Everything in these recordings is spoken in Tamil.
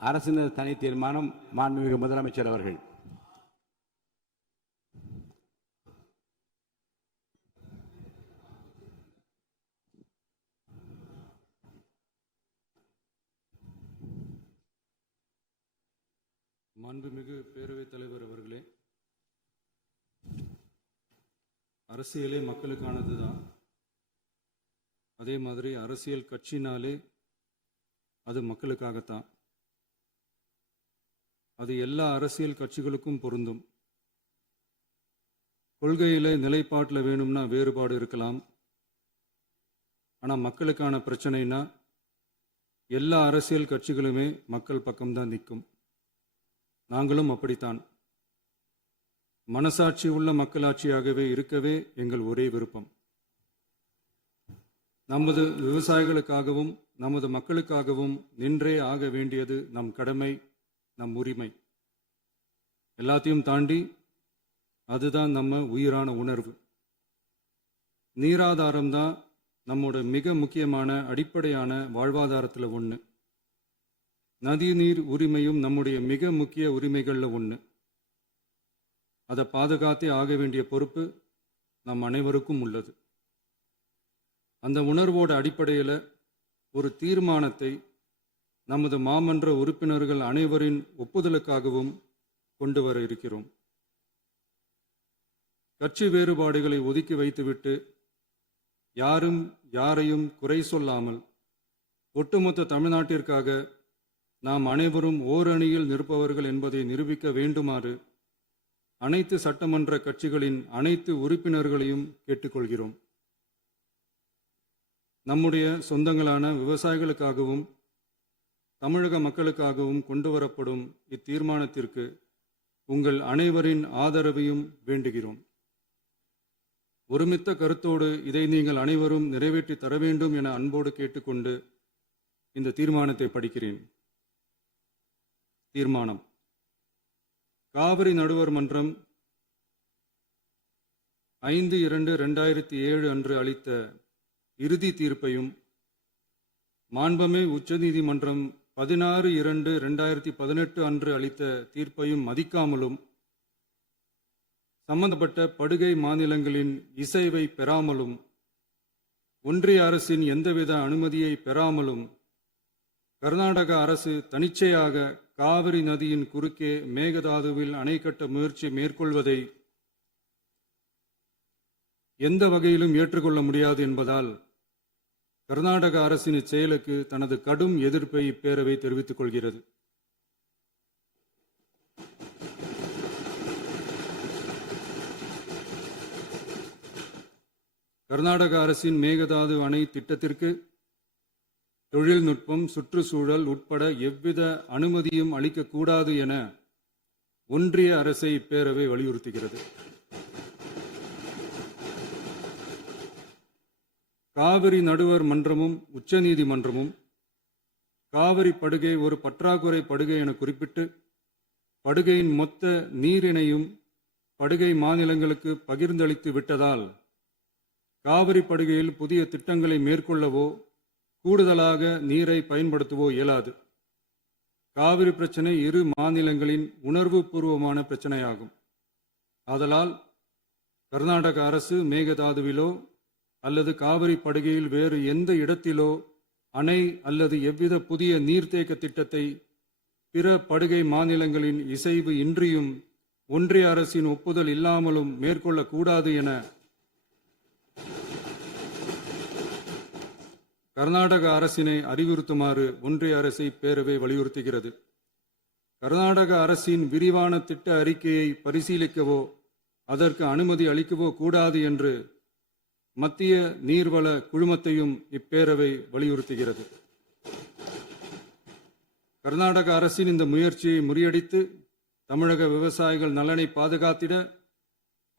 அரசின் தனி தீர்மானம். மாண்புமிகு முதலமைச்சர் அவர்கள். மாண்புமிகு பேரவைத் தலைவர் அவர்களே, அரசியலே மக்களுக்கானது தான். அதே மாதிரி அரசியல் கட்சினாலே அது மக்களுக்காகத்தான். அது எல்லா அரசியல் கட்சிகளுக்கும் பொருந்தும். கொள்கையில நிலைப்பாட்டில் வேணும்னா வேறுபாடு இருக்கலாம். ஆனால் மக்களுக்கான பிரச்சனைனா எல்லா அரசியல் கட்சிகளுமே மக்கள் பக்கம்தான் நிற்கும். நாங்களும் அப்படித்தான். மனசாட்சி உள்ள மக்களாட்சியாகவே இருக்கவே எங்கள் ஒரே விருப்பம். நமது விவசாயிகளுக்காகவும் நமது மக்களுக்காகவும் நின்றே ஆக வேண்டியது நம் கடமை, நம் உரிமை. எல்லாத்தையும் தாண்டி அதுதான் நம்ம உயிரான உணர்வு. நீராதாரம் தான் நம்மோட மிக முக்கியமான அடிப்படையான வாழ்வாதாரத்தில் ஒன்று. நதி நீர் உரிமையும் நம்முடைய மிக முக்கிய உரிமைகளில் ஒன்று. அதை பாதுகாத்தே ஆக வேண்டிய பொறுப்பு நம் அனைவருக்கும் உள்ளது. அந்த உணர்வோட அடிப்படையில் ஒரு தீர்மானத்தை நமது மாமன்ற உறுப்பினர்கள் அனைவரின் ஒப்புதலுக்காகவும் கொண்டு வர இருக்கிறோம். கட்சி வேறுபாடுகளை ஒதுக்கி வைத்துவிட்டு யாரும் யாரையும் குறை சொல்லாமல் ஒட்டுமொத்த தமிழ்நாட்டிற்காக நாம் அனைவரும் ஓரணியில் நிற்பவர்கள் என்பதை நிரூபிக்க வேண்டுமாறு அனைத்து சட்டமன்ற கட்சிகளின் அனைத்து உறுப்பினர்களையும் கேட்டுக்கொள்கிறோம். நம்முடைய சொந்தங்களான விவசாயிகளுக்காகவும் தமிழக மக்களுக்காகவும் கொண்டு வரப்படும் இத்தீர்மானத்திற்கு உங்கள் அனைவரின் ஆதரவையும் வேண்டுகிறோம். ஒருமித்த கருத்தோடு இதை நீங்கள் அனைவரும் நிறைவேற்றி தர வேண்டும் என அன்போடு கேட்டுக்கொண்டு இந்த தீர்மானத்தை படிக்கிறேன். தீர்மானம்: காவிரி நடுவர் மன்றம் 5/2/2007 அன்று அளித்த இறுதி தீர்ப்பையும் மாண்புமிகு உச்சநீதிமன்றம் 16/2/2018 அன்று அளித்த தீர்ப்பையும் மதிக்காமலும் சம்பந்தப்பட்ட படுகை மாநிலங்களின் இசைவை பெறாமலும் ஒன்றிய அரசின் எந்தவித அனுமதியை பெறாமலும் கர்நாடக அரசு தனிச்சையாக காவிரி நதியின் குறுக்கே மேகதாதுவில் அணை கட்ட முயற்சி மேற்கொள்வதை எந்த வகையிலும் ஏற்றுக்கொள்ள முடியாது என்பதால் கர்நாடக அரசின் இச்செயலுக்கு தனது கடும் எதிர்ப்பை இப்பேரவை தெரிவித்துக் கொள்கிறது. கர்நாடக அரசின் மேகதாது அணை திட்டத்திற்கு தொழில்நுட்பம், சுற்றுச்சூழல் உட்பட எவ்வித அனுமதியும் அளிக்கக்கூடாது என ஒன்றிய அரசை இப்பேரவை வலியுறுத்துகிறது. காவிரி நடுவர் மன்றமும் உச்சநீதிமன்றமும் காவிரி படுகை ஒரு பற்றாக்குறை படுகை என குறிப்பிட்டு படுகையின் மொத்த நீரினையும் படுகை மாநிலங்களுக்கு பகிர்ந்தளித்து விட்டதால் காவிரி படுகையில் புதிய திட்டங்களை மேற்கொள்ளவோ கூடுதலாக நீரை பயன்படுத்தவோ இயலாது. காவிரி பிரச்சனை இரு மாநிலங்களின் உணர்வு பூர்வமான பிரச்சனையாகும். ஆதலால் கர்நாடக அரசு மேகதாதுவிலோ அல்லது காவிரி படுகையில் வேறு எந்த இடத்திலோ அணை அல்லது எவ்வித புதிய நீர்த்தேக்க திட்டத்தை பிற படுகை மாநிலங்களின் இசைவு இன்றியும் ஒன்றிய அரசின் ஒப்புதல் இல்லாமலும் மேற்கொள்ளக்கூடாது என கர்நாடக அரசினை அறிவுறுத்துமாறு ஒன்றிய அரசை பேரவை வலியுறுத்துகிறது. கர்நாடக அரசின் விரிவான திட்ட அறிக்கையை பரிசீலிக்கவோ அதற்கு அனுமதி அளிக்கவோ கூடாது என்று மத்திய நீர்வள குழுமத்தையும் இப்பேரவை வலியுறுத்துகிறது. கர்நாடக அரசின் இந்த முயற்சியை முறியடித்து தமிழக விவசாயிகள் நலனை பாதுகாத்திட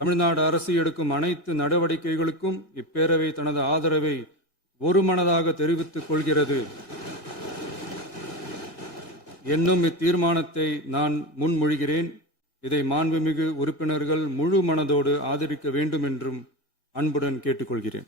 தமிழ்நாடு அரசு எடுக்கும் அனைத்து நடவடிக்கைகளுக்கும் இப்பேரவை தனது ஆதரவை ஒருமனதாக தெரிவித்துக் கொள்கிறது என்னும் இத்தீர்மானத்தை நான் முன்மொழிகிறேன். இதை மாண்புமிகு உறுப்பினர்கள் முழு மனதோடு ஆதரிக்க வேண்டும் என்றும் அன்புடன் கேட்டுக்கொள்கிறேன்.